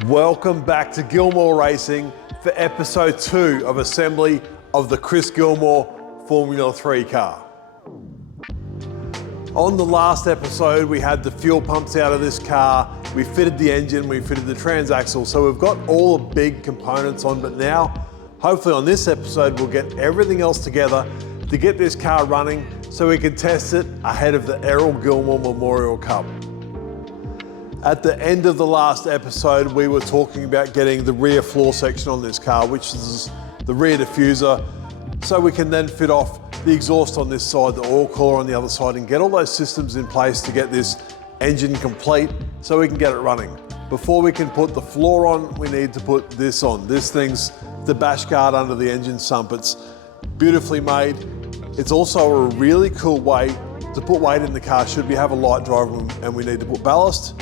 Welcome back to Gilmour Racing for episode 2 of assembly of the Chris Gilmour Formula 3 car. On the last episode, we had the fuel pumps out of this car, we fitted the engine, we fitted the transaxle, so we've got all the big components on, but now, hopefully on this episode, we'll get everything else together to get this car running so we can test it ahead of the Errol Gilmour Memorial Cup. At the end of the last episode, we were talking about getting the rear floor section on this car, which is the rear diffuser, so we can then fit off the exhaust on this side, the oil cooler on the other side, and get all those systems in place to get this engine complete so we can get it running. Before we can put the floor on, we need to put this on. This thing's the bash guard under the engine sump. It's beautifully made. It's also a really cool way to put weight in the car should we have a light drive and we need to put ballast.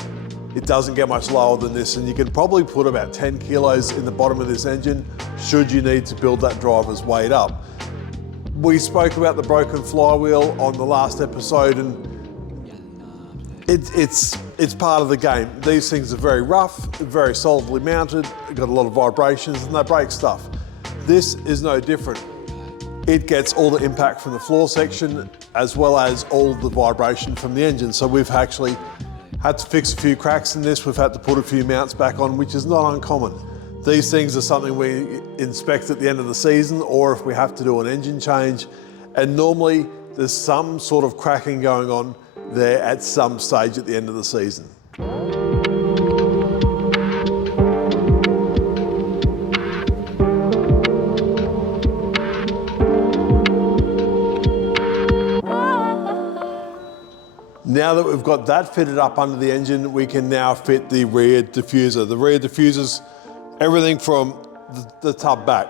It doesn't get much lower than this, and you can probably put about 10 kilos in the bottom of this engine should you need to build that driver's weight up. We spoke about the broken flywheel on the last episode, and it's part of the game. These things are very rough, very solidly mounted, got a lot of vibrations, and they break stuff. This is no different. It gets all the impact from the floor section as well as all the vibration from the engine. So we've actually had to fix a few cracks in this. We've had to put a few mounts back on, which is not uncommon. These things are something we inspect at the end of the season, or if we have to do an engine change. And normally there's some sort of cracking going on there at some stage at the end of the season. Now that we've got that fitted up under the engine, we can now fit the rear diffuser. The rear diffuser's everything from the tub back.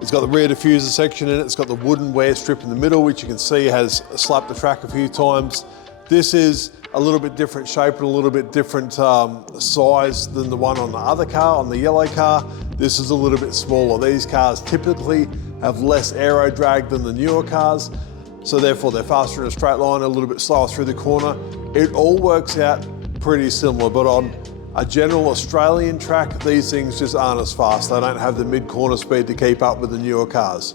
It's got the rear diffuser section in it. It's got the wooden wear strip in the middle, which you can see has slapped the track a few times. This is a little bit different shape and a little bit different size than the one on the other car, on the yellow car. This is a little bit smaller. These cars typically have less aero drag than the newer cars, so therefore they're faster in a straight line, a little bit slower through the corner. It all works out pretty similar, but on a general Australian track, these things just aren't as fast. They don't have the mid-corner speed to keep up with the newer cars.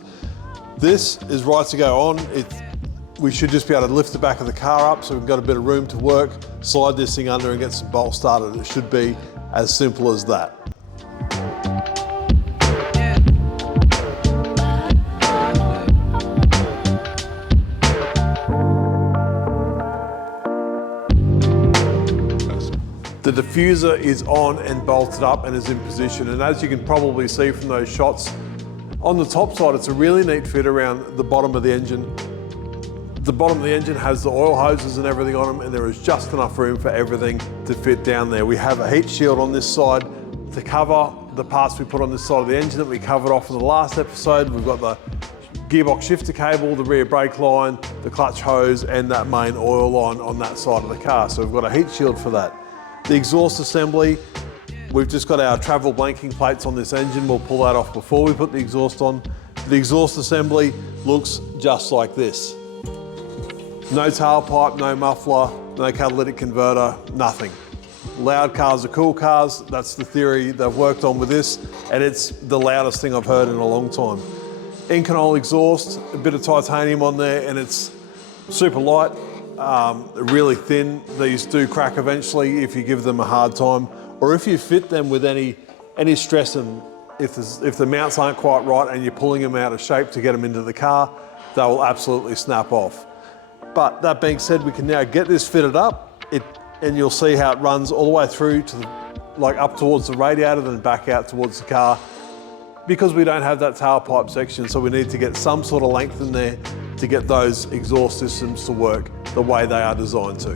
This is right to go on. We should just be able to lift the back of the car up so we've got a bit of room to work, slide this thing under and get some bolts started. It should be as simple as that. The diffuser is on and bolted up and is in position, and as you can probably see from those shots, on the top side it's a really neat fit around the bottom of the engine. The bottom of the engine has the oil hoses and everything on them, and there is just enough room for everything to fit down there. We have a heat shield on this side to cover the parts we put on this side of the engine that we covered off in the last episode. We've got the gearbox shifter cable, the rear brake line, the clutch hose, and that main oil line on that side of the car. So we've got a heat shield for that. The exhaust assembly, we've just got our travel blanking plates on this engine. We'll pull that off before we put the exhaust on. The exhaust assembly looks just like this. No tailpipe, no muffler, no catalytic converter, nothing. Loud cars are cool cars. That's the theory they've worked on with this, and it's the loudest thing I've heard in a long time. Inconol exhaust, a bit of titanium on there, and it's super light. Really thin. These do crack eventually if you give them a hard time, or if you fit them with any stress, and if the mounts aren't quite right and you're pulling them out of shape to get them into the car, they will absolutely snap off. But that being said, we can now get this fitted up, and you'll see how it runs all the way through to up towards the radiator, then back out towards the car. Because we don't have that tailpipe section, so we need to get some sort of length in there to get those exhaust systems to work the way they are designed to.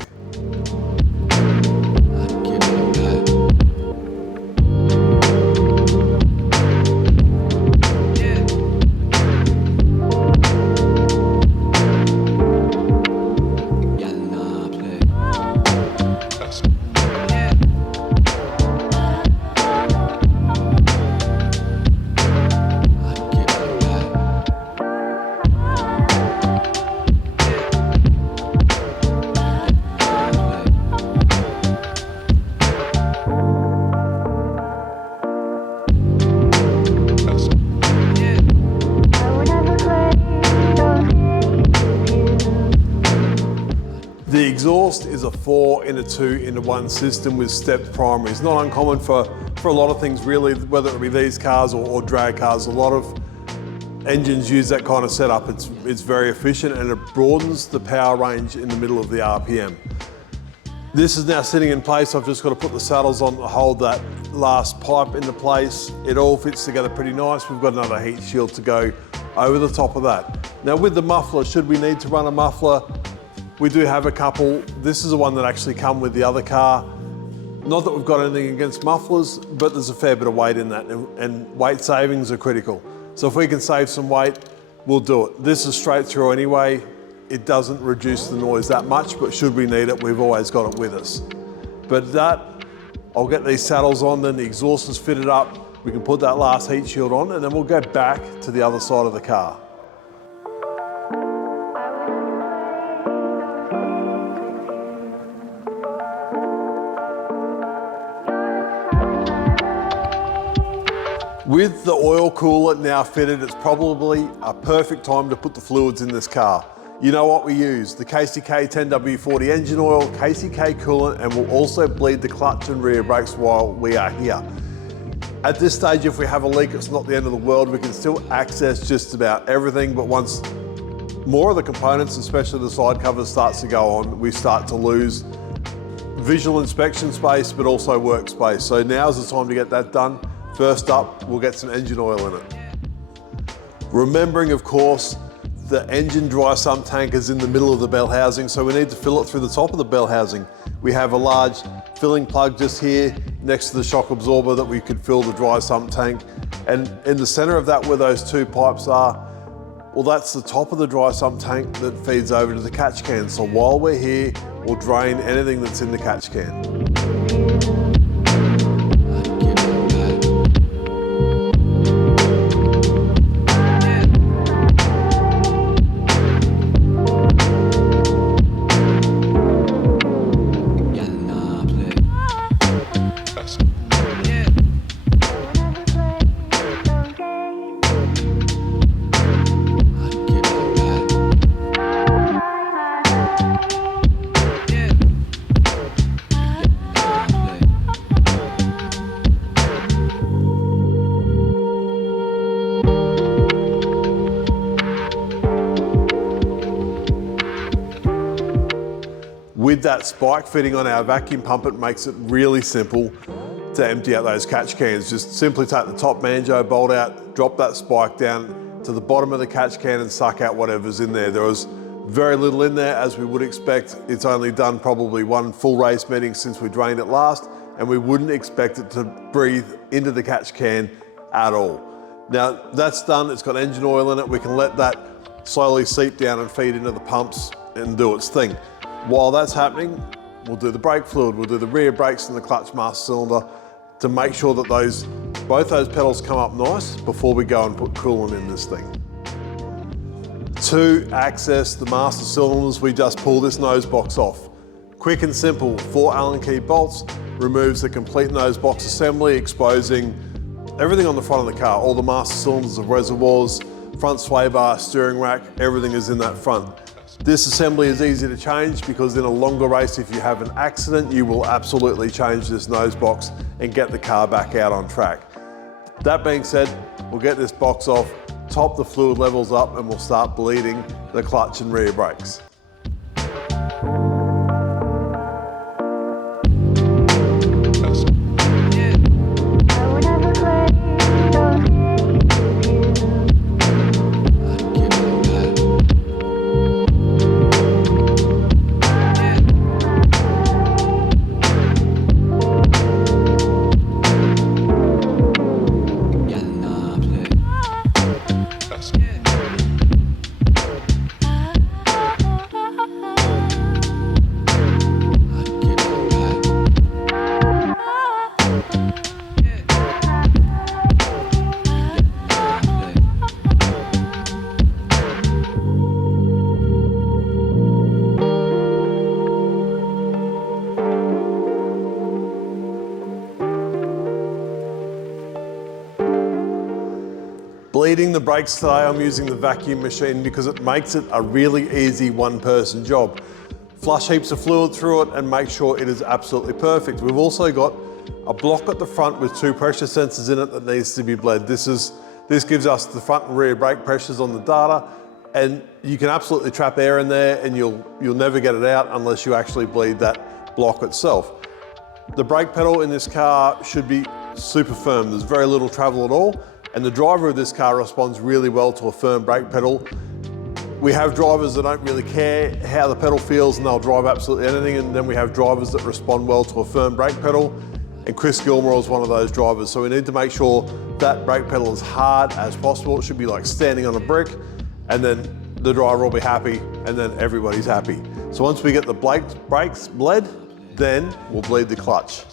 a 4 in a 2 into 1 system with stepped primaries. Not uncommon for a lot of things really, whether it be these cars or drag cars. A lot of engines use that kind of setup. It's very efficient and it broadens the power range in the middle of the RPM. This is now sitting in place. I've just got to put the saddles on to hold that last pipe into place. It all fits together pretty nice. We've got another heat shield to go over the top of that. Now with the muffler, should we need to run a muffler, we do have a couple. This is the one that actually come with the other car. Not that we've got anything against mufflers, but there's a fair bit of weight in that and weight savings are critical. So if we can save some weight, we'll do it. This is straight through anyway. It doesn't reduce the noise that much, but should we need it, we've always got it with us. But I'll get these saddles on, then the exhaust is fitted up. We can put that last heat shield on and then we'll go back to the other side of the car. With the oil cooler now fitted, it's probably a perfect time to put the fluids in this car. You know what we use, the KCK 10W40 engine oil, KCK coolant, and we'll also bleed the clutch and rear brakes while we are here. At this stage, if we have a leak, it's not the end of the world. We can still access just about everything, but once more of the components, especially the side cover, starts to go on, we start to lose visual inspection space, but also workspace. So now's the time to get that done. First up, we'll get some engine oil in it. Remembering, of course, the engine dry sump tank is in the middle of the bell housing, so we need to fill it through the top of the bell housing. We have a large filling plug just here next to the shock absorber that we could fill the dry sump tank. And in the center of that, where those two pipes are, well, that's the top of the dry sump tank that feeds over to the catch can. So while we're here, we'll drain anything that's in the catch can. With that spike fitting on our vacuum pump, it makes it really simple to empty out those catch cans. Just simply take the top banjo bolt out, drop that spike down to the bottom of the catch can and suck out whatever's in there. There was very little in there, as we would expect. It's only done probably one full race meeting since we drained it last, and we wouldn't expect it to breathe into the catch can at all. Now that's done, it's got engine oil in it. We can let that slowly seep down and feed into the pumps and do its thing. While that's happening, we'll do the brake fluid, we'll do the rear brakes and the clutch master cylinder to make sure that both those pedals come up nice before we go and put coolant in this thing. To access the master cylinders, we just pull this nose box off. Quick and simple, 4 Allen key bolts, removes the complete nose box assembly, exposing everything on the front of the car. All the master cylinders of reservoirs, front sway bar, steering rack, everything is in that front. This assembly is easy to change because in a longer race, if you have an accident, you will absolutely change this nose box and get the car back out on track. That being said, we'll get this box off, top the fluid levels up, and we'll start bleeding the clutch and rear brakes. Bleeding the brakes today, I'm using the vacuum machine because it makes it a really easy one-person job. flush heaps of fluid through it and make sure it is absolutely perfect. We've also got a block at the front with 2 pressure sensors in it that needs to be bled. This gives us the front and rear brake pressures on the data, and you can absolutely trap air in there and you'll never get it out unless you actually bleed that block itself. The brake pedal in this car should be super firm. There's very little travel at all, and the driver of this car responds really well to a firm brake pedal. We have drivers that don't really care how the pedal feels and they'll drive absolutely anything, and then we have drivers that respond well to a firm brake pedal, and Chris Gilmour is one of those drivers. So we need to make sure that brake pedal is hard as possible. It should be like standing on a brick, and then the driver will be happy, and then everybody's happy. So once we get the brakes bled, then we'll bleed the clutch.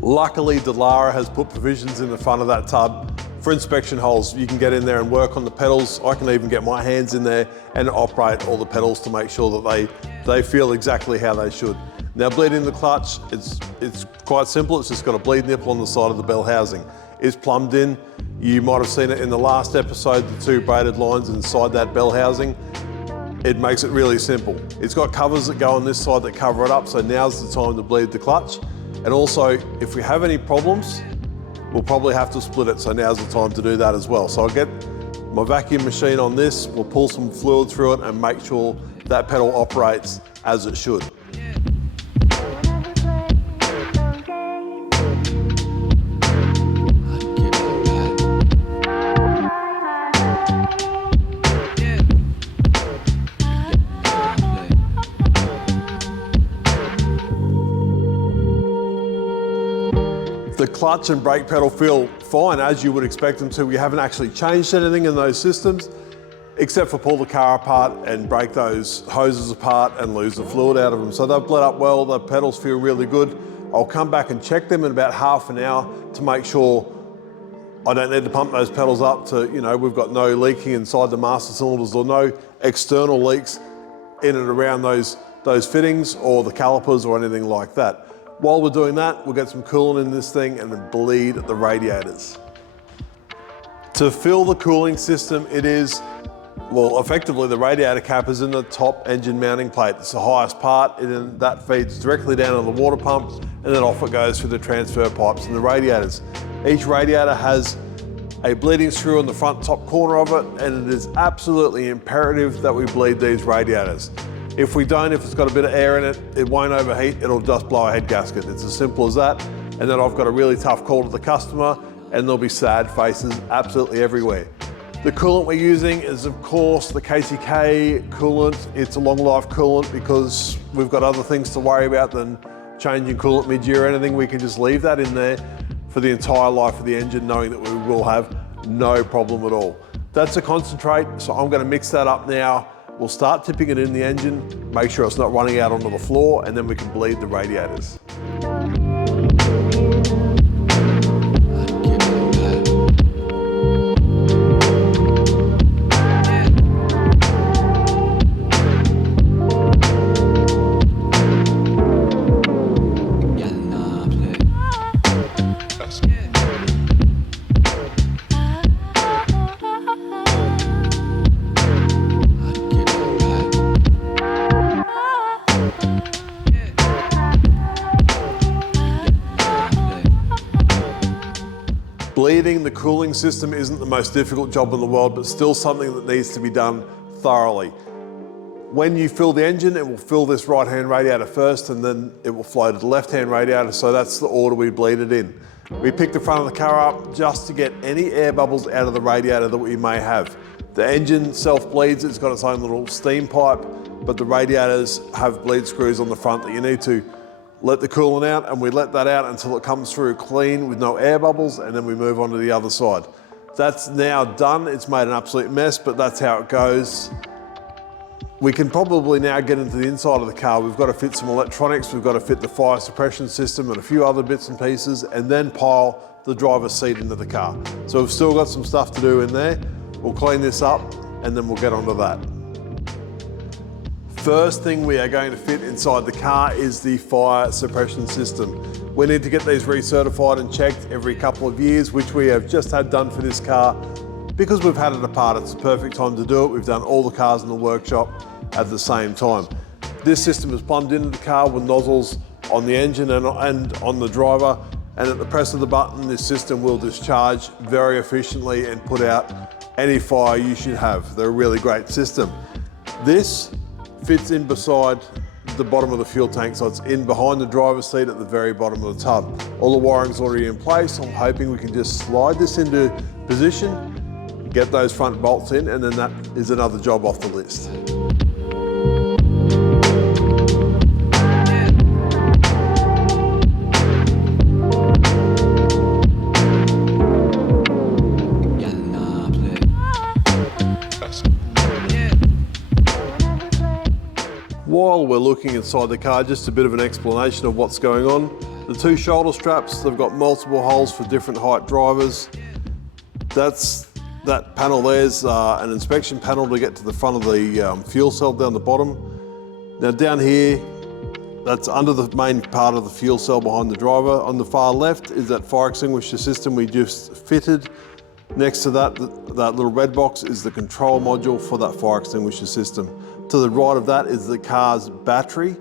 Luckily, Dallara has put provisions in the front of that tub for inspection holes. You can get in there and work on the pedals. I can even get my hands in there and operate all the pedals to make sure that they feel exactly how they should. Now, bleeding the clutch, it's quite simple. It's just got a bleed nipple on the side of the bell housing. It's plumbed in. You might have seen it in the last episode, the 2 braided lines inside that bell housing. It makes it really simple. It's got covers that go on this side that cover it up, so now's the time to bleed the clutch. And also, if we have any problems, we'll probably have to split it, so now's the time to do that as well. So I'll get my vacuum machine on this, we'll pull some fluid through it and make sure that pedal operates as it should. The clutch and brake pedal feel fine, as you would expect them to. We haven't actually changed anything in those systems, except for pull the car apart and break those hoses apart and lose the fluid out of them. So they've bled up well, the pedals feel really good. I'll come back and check them in about half an hour to make sure I don't need to pump those pedals up to, we've got no leaking inside the master cylinders or no external leaks in and around those fittings or the calipers or anything like that. While we're doing that, we'll get some coolant in this thing and then bleed the radiators. To fill the cooling system, it is, well, effectively the radiator cap is in the top engine mounting plate. It's the highest part, and then that feeds directly down to the water pump, and then off it goes through the transfer pipes and the radiators. Each radiator has a bleeding screw in the front top corner of it, and it is absolutely imperative that we bleed these radiators. If we don't, if it's got a bit of air in it, it won't overheat, it'll just blow a head gasket. It's as simple as that. And then I've got a really tough call to the customer, and there'll be sad faces absolutely everywhere. The coolant we're using is, of course, the KCK coolant. It's a long life coolant because we've got other things to worry about than changing coolant mid-year or anything. We can just leave that in there for the entire life of the engine, knowing that we will have no problem at all. That's a concentrate, so I'm going to mix that up now. We'll start tipping it in the engine, make sure it's not running out onto the floor, and then we can bleed the radiators. Bleeding the cooling system isn't the most difficult job in the world, but still something that needs to be done thoroughly. When you fill the engine, it will fill this right-hand radiator first, and then it will flow to the left-hand radiator, so that's the order we bleed it in. We pick the front of the car up just to get any air bubbles out of the radiator that we may have. The engine self-bleeds, it's got its own little steam pipe, but the radiators have bleed screws on the front that you need to let the coolant out, and we let that out until it comes through clean with no air bubbles, and then we move on to the other side. That's now done. It's made an absolute mess, but that's how it goes. We can probably now get into the inside of the car. We've got to fit some electronics, we've got to fit the fire suppression system and a few other bits and pieces, and then pile the driver's seat into the car. So we've still got some stuff to do in there. We'll clean this up, and then we'll get onto that. First thing we are going to fit inside the car is the fire suppression system. We need to get these recertified and checked every couple of years, which we have just had done for this car. Because we've had it apart, it's the perfect time to do it. We've done all the cars in the workshop at the same time. This system is plumbed into the car with nozzles on the engine and on the driver, and at the press of the button, this system will discharge very efficiently and put out any fire you should have. They're a really great system. This fits in beside the bottom of the fuel tank, so it's in behind the driver's seat at the very bottom of the tub. All the wiring's already in place. I'm hoping we can just slide this into position, get those front bolts in, and then that is another job off the list. While we're looking inside the car, just a bit of an explanation of what's going on. The two shoulder straps, they've got multiple holes for different height drivers. That panel there's an inspection panel to get to the front of the fuel cell down the bottom. Now down here, that's under the main part of the fuel cell behind the driver. On the far left is that fire extinguisher system we just fitted. Next to that little red box is the control module for that fire extinguisher system. To the right of that is the car's battery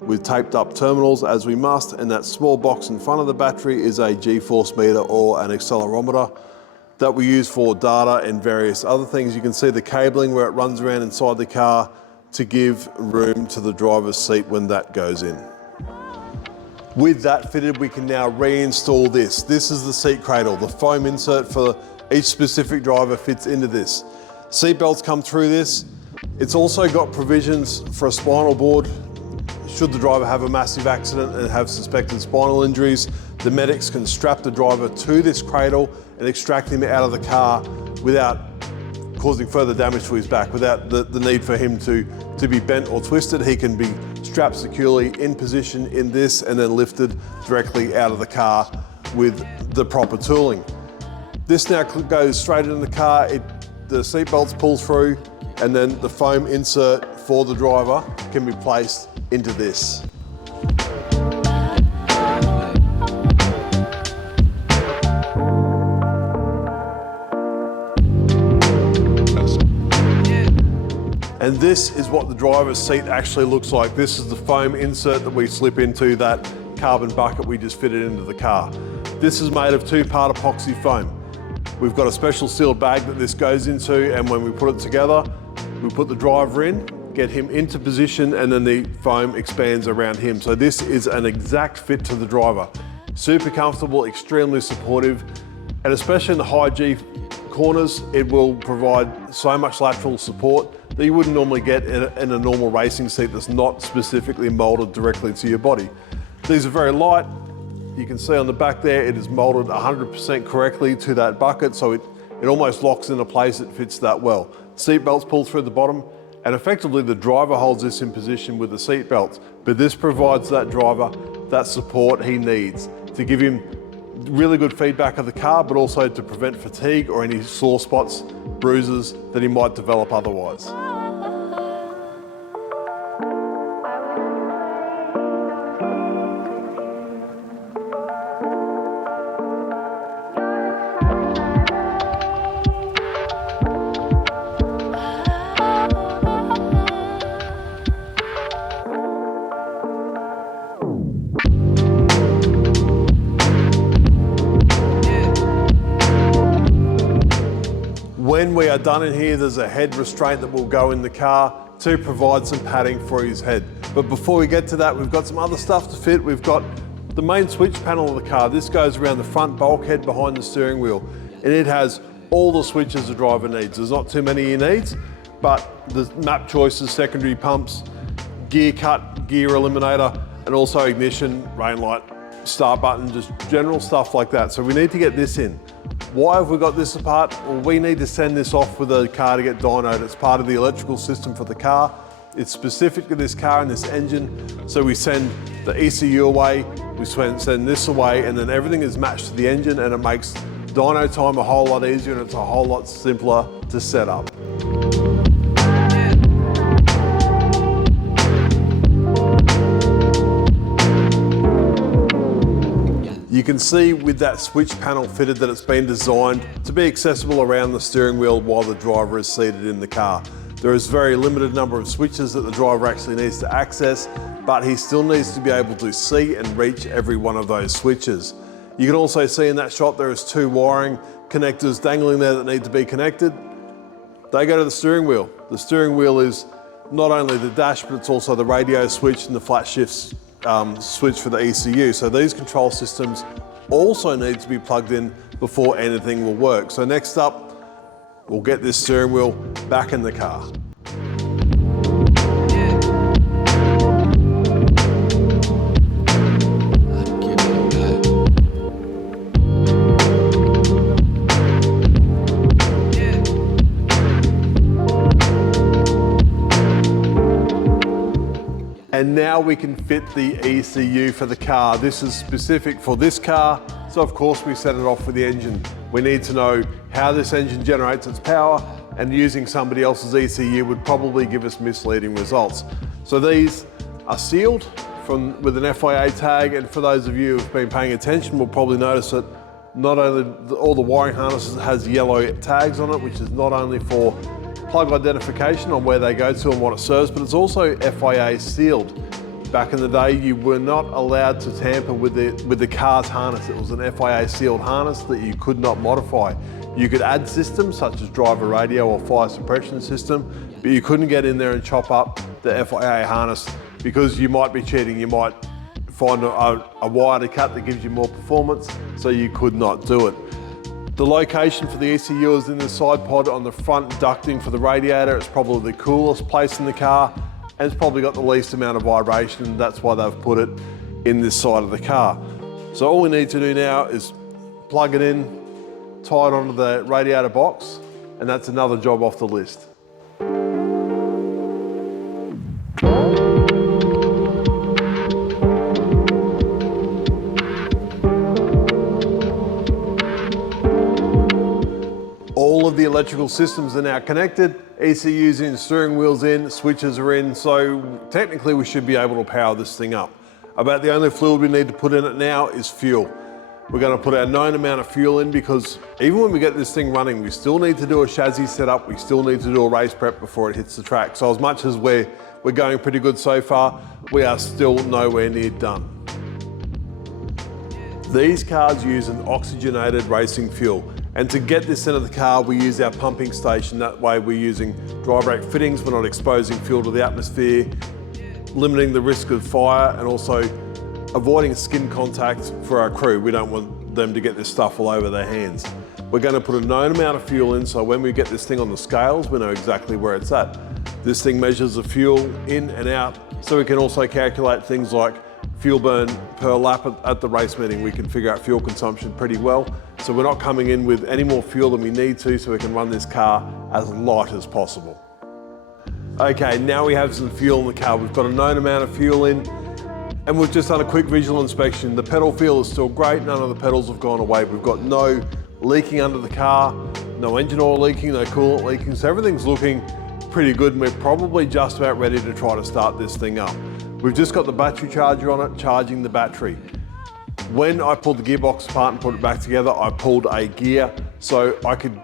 with taped up terminals as we must, and that small box in front of the battery is a G-force meter or an accelerometer that we use for data and various other things. You can see the cabling where it runs around inside the car to give room to the driver's seat when that goes in. With that fitted, we can now reinstall this. This is the seat cradle. The foam insert for each specific driver fits into this. Seat belts come through this. It's also got provisions for a spinal board. Should the driver have a massive accident and have suspected spinal injuries, the medics can strap the driver to this cradle and extract him out of the car without causing further damage to his back, without the need for him to be bent or twisted. He can be strapped securely in position in this and then lifted directly out of the car with the proper tooling. This now goes straight into the car. The seat belts pull through, and then the foam insert for the driver can be placed into this. And this is what the driver's seat actually looks like. This is the foam insert that we slip into that carbon bucket we just fitted into the car. This is made of two-part epoxy foam. We've got a special sealed bag that this goes into, and when we put it together, we put the driver in, get him into position, and then the foam expands around him. So this is an exact fit to the driver. Super comfortable, extremely supportive, and especially in the high G corners, it will provide so much lateral support that you wouldn't normally get in a normal racing seat that's not specifically molded directly to your body. These are very light. You can see on the back there, it is molded 100% correctly to that bucket, so it almost locks into place, it fits that well. Seat belts pull through the bottom, and effectively the driver holds this in position with the seat belts, but this provides that driver that support he needs to give him really good feedback of the car, but also to prevent fatigue or any sore spots, bruises that he might develop otherwise. When we are done in here, there's a head restraint that will go in the car to provide some padding for his head. But before we get to that, we've got some other stuff to fit. We've got the main switch panel of the car. This goes around the front bulkhead behind the steering wheel, and it has all the switches the driver needs. There's not too many he needs, but the map choices, secondary pumps, gear cut, gear eliminator, and also ignition, rain light, start button, just general stuff like that. So we need to get this in. Why have we got this apart? Well, we need to send this off with the car to get dynoed. It's part of the electrical system for the car. It's specific to this car and this engine. So we send the ECU away, we send this away, and then everything is matched to the engine, and it makes dyno time a whole lot easier, and it's a whole lot simpler to set up. You can see with that switch panel fitted that it's been designed to be accessible around the steering wheel while the driver is seated in the car. There is very limited number of switches that the driver actually needs to access, but he still needs to be able to see and reach every one of those switches. You can also see in that shot there is 2 wiring connectors dangling there that need to be connected. They go to the steering wheel. The steering wheel is not only the dash, but it's also the radio switch and the flat shift switch for the ECU. So these control systems also need to be plugged in before anything will work. So next up, we'll get this steering wheel back in the car. And now we can fit the ECU for the car. This is specific for this car, so of course we set it off with the engine. We need to know how this engine generates its power, and using somebody else's ECU would probably give us misleading results. So these are sealed with an FIA tag, and for those of you who've been paying attention will probably notice that not only all the wiring harnesses has yellow tags on it, which is not only for plug identification on where they go to and what it serves, but it's also FIA sealed. Back in the day, you were not allowed to tamper with the car's harness. It was an FIA sealed harness that you could not modify. You could add systems such as driver radio or fire suppression system, but you couldn't get in there and chop up the FIA harness because you might be cheating. You might find a wire to cut that gives you more performance, so you could not do it. The location for the ECU is in the side pod on the front ducting for the radiator. It's probably the coolest place in the car, and it's probably got the least amount of vibration, and that's why they've put it in this side of the car. So all we need to do now is plug it in, tie it onto the radiator box, and that's another job off the list. All of the electrical systems are now connected, ECU's in, steering wheel's in, switches are in, so technically we should be able to power this thing up. About the only fluid we need to put in it now is fuel. We're going to put our known amount of fuel in because even when we get this thing running, we still need to do a chassis setup, we still need to do a race prep before it hits the track. So as much as we're going pretty good so far, we are still nowhere near done. These cars use an oxygenated racing fuel. And to get this into the car, we use our pumping station. That way we're using dry brake fittings, we're not exposing fuel to the atmosphere, limiting the risk of fire, and also avoiding skin contact for our crew. We don't want them to get this stuff all over their hands. We're going to put a known amount of fuel in, so when we get this thing on the scales, we know exactly where it's at. This thing measures the fuel in and out, so we can also calculate things like fuel burn per lap at the race meeting. We can figure out fuel consumption pretty well. So we're not coming in with any more fuel than we need to, so we can run this car as light as possible. Okay, now we have some fuel in the car. We've got a known amount of fuel in, and we've just done a quick visual inspection. The pedal feel is still great. None of the pedals have gone away. We've got no leaking under the car, no engine oil leaking, no coolant leaking. So everything's looking pretty good, and we're probably just about ready to try to start this thing up. We've just got the battery charger on it, charging the battery. When I pulled the gearbox apart and put it back together, I pulled a gear so I could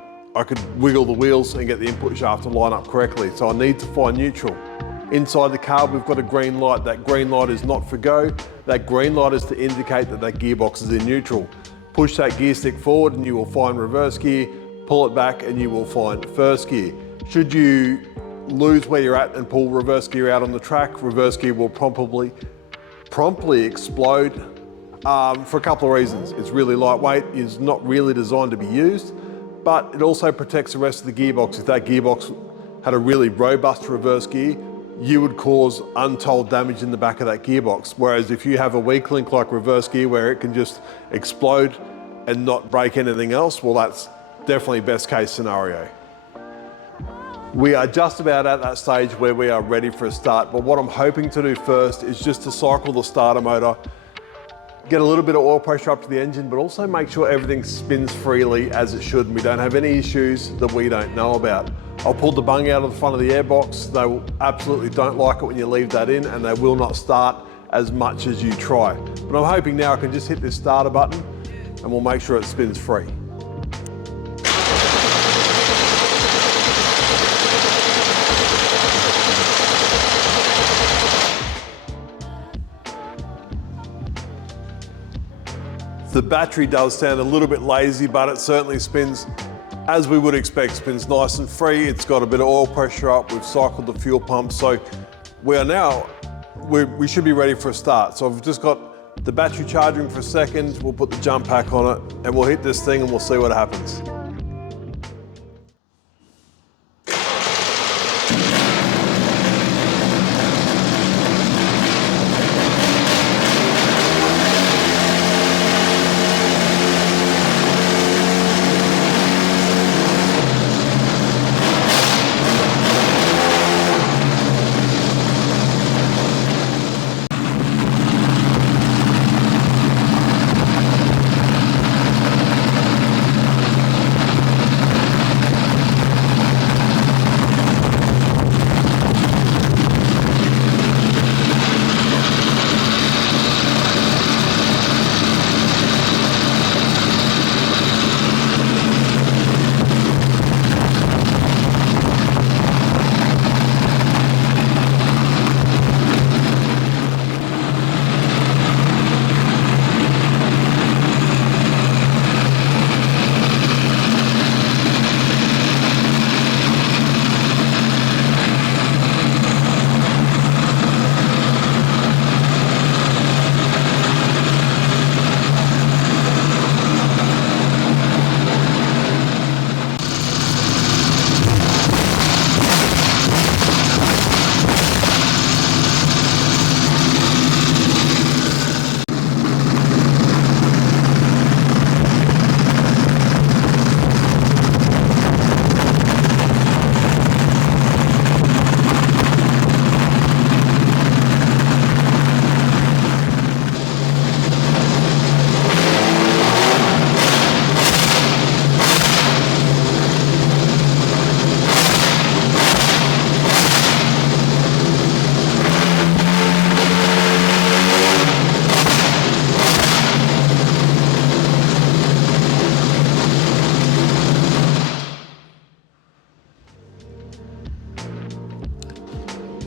wiggle the wheels and get the input shaft to line up correctly. So I need to find neutral. Inside the car, we've got a green light. That green light is not for go. That green light is to indicate that gearbox is in neutral. Push that gear stick forward and you will find reverse gear. Pull it back and you will find first gear. Should you lose where you're at and pull reverse gear out on the track, reverse gear will promptly explode for a couple of reasons. It's really lightweight, it's not really designed to be used, but it also protects the rest of the gearbox. If that gearbox had a really robust reverse gear, you would cause untold damage in the back of that gearbox. Whereas if you have a weak link like reverse gear where it can just explode and not break anything else, well, that's definitely best case scenario. We are just about at that stage where we are ready for a start, but what I'm hoping to do first is just to cycle the starter motor, get a little bit of oil pressure up to the engine, but also make sure everything spins freely as it should and we don't have any issues that we don't know about. I'll pull the bung out of the front of the airbox. They absolutely don't like it when you leave that in, and they will not start as much as you try. But I'm hoping now I can just hit this starter button and we'll make sure it spins free. The battery does sound a little bit lazy, but it certainly spins as we would expect. Spins nice and free. It's got a bit of oil pressure up. We've cycled the fuel pump, so we should be ready for a start. So I've just got the battery charging for a second. We'll put the jump pack on it and we'll hit this thing and we'll see what happens.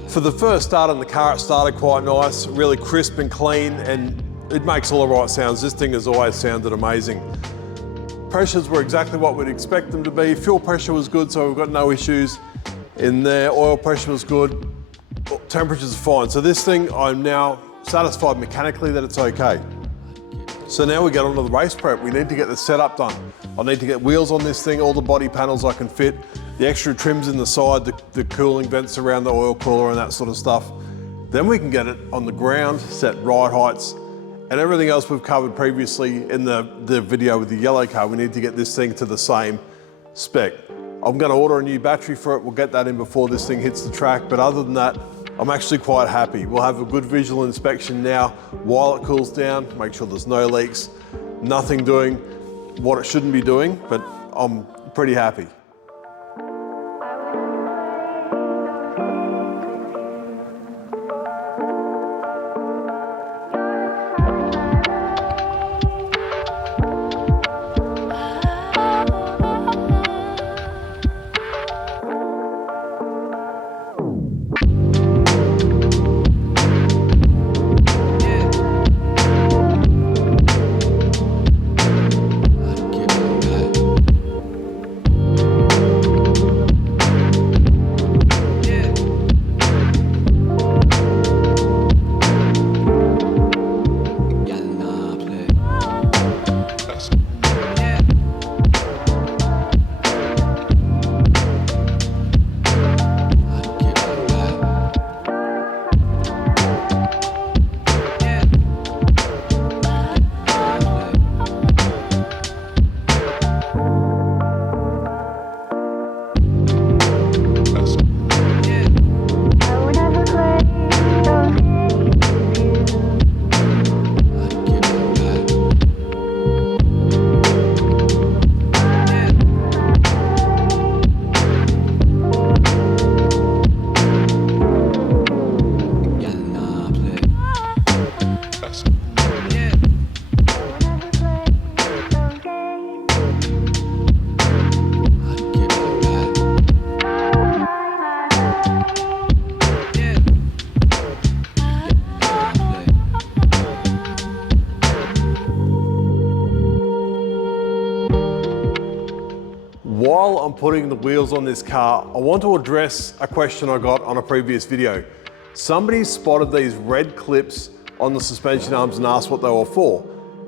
For the first start on the car, it started quite nice, really crisp and clean, and it makes all the right sounds. This thing has always sounded amazing. Pressures were exactly what we'd expect them to be. Fuel pressure was good, so we've got no issues in there. Oil pressure was good. Temperatures are fine. So this thing, I'm now satisfied mechanically that it's okay. So now we get on to the race prep. We need to get the setup done. I need to get wheels on this thing, all the body panels I can fit, the extra trims in the side, the cooling vents around the oil cooler and that sort of stuff. Then we can get it on the ground, set ride heights, and everything else we've covered previously in the video with the yellow car. We need to get this thing to the same spec. I'm going to order a new battery for it. We'll get that in before this thing hits the track, but other than that, I'm actually quite happy. We'll have a good visual inspection now while it cools down, make sure there's no leaks, nothing doing what it shouldn't be doing, but I'm pretty happy. While I'm putting the wheels on this car, I want to address a question I got on a previous video. Somebody spotted these red clips on the suspension arms and asked what they were for.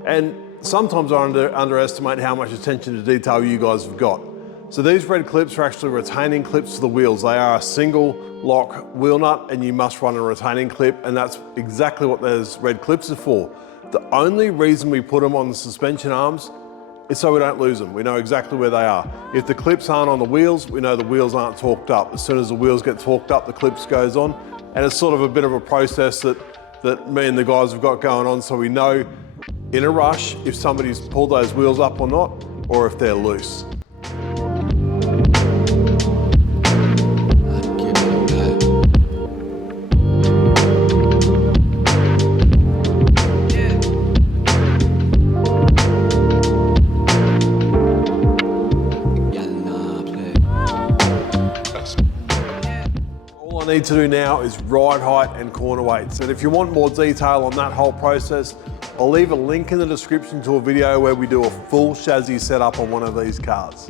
And sometimes I underestimate how much attention to detail you guys have got. So these red clips are actually retaining clips to the wheels. They are a single lock wheel nut and you must run a retaining clip, and that's exactly what those red clips are for. The only reason we put them on the suspension arms is so we don't lose them. We know exactly where they are. If the clips aren't on the wheels, we know the wheels aren't torqued up. As soon as the wheels get torqued up, the clips goes on. And it's sort of a bit of a process that me and the guys have got going on, so we know in a rush if somebody's pulled those wheels up or not, or if they're loose. All I need to do now is ride height and corner weights. And if you want more detail on that whole process, I'll leave a link in the description to a video where we do a full chassis setup on one of these cars.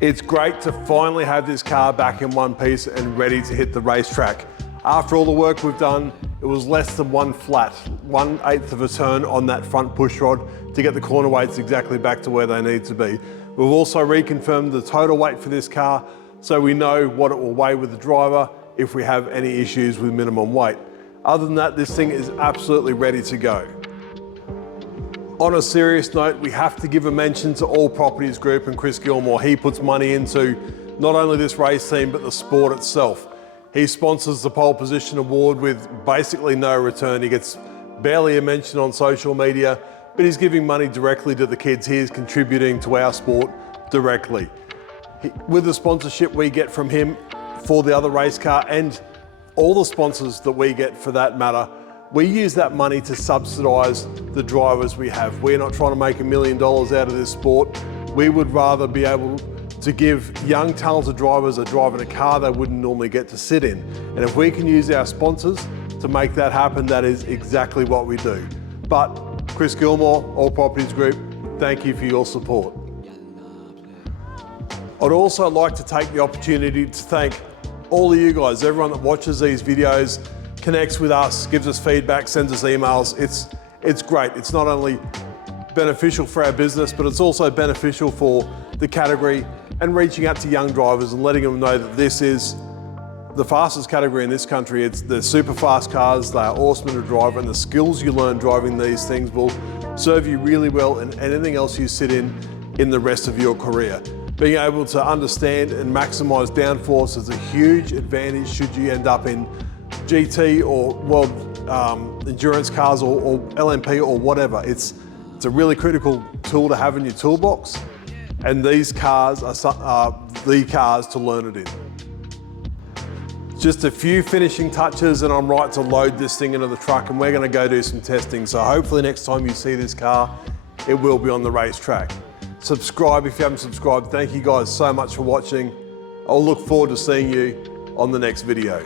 It's great to finally have this car back in one piece and ready to hit the racetrack. After all the work we've done, it was less than one flat, 1/8 of a turn on that front push rod to get the corner weights exactly back to where they need to be. We've also reconfirmed the total weight for this car, so we know what it will weigh with the driver if we have any issues with minimum weight. Other than that, this thing is absolutely ready to go. On a serious note, we have to give a mention to All Properties Group and Chris Gilmour. He puts money into not only this race team, but the sport itself. He sponsors the Pole Position Award with basically no return. He gets barely a mention on social media, but he's giving money directly to the kids. He is contributing to our sport directly. With the sponsorship we get from him for the other race car and all the sponsors that we get for that matter, we use that money to subsidise the drivers we have. We're not trying to make $1 million out of this sport. We would rather be able to give young talented drivers a drive in a car they wouldn't normally get to sit in. And if we can use our sponsors to make that happen, that is exactly what we do. But Chris Gilmour, All Properties Group, thank you for your support. I'd also like to take the opportunity to thank all of you guys, everyone that watches these videos, connects with us, gives us feedback, sends us emails. It's great. It's not only beneficial for our business, but it's also beneficial for the category and reaching out to young drivers and letting them know that this is the fastest category in this country. It's the super fast cars, they are awesome to drive, and the skills you learn driving these things will serve you really well in anything else you sit in the rest of your career. Being able to understand and maximize downforce is a huge advantage should you end up in GT or world endurance cars or LMP or whatever. It's a really critical tool to have in your toolbox, and these cars are the cars to learn it in. Just a few finishing touches and I'm right to load this thing into the truck, and we're going to go do some testing. So hopefully next time you see this car, it will be on the racetrack. Subscribe if you haven't subscribed. Thank you guys so much for watching. I'll look forward to seeing you on the next video.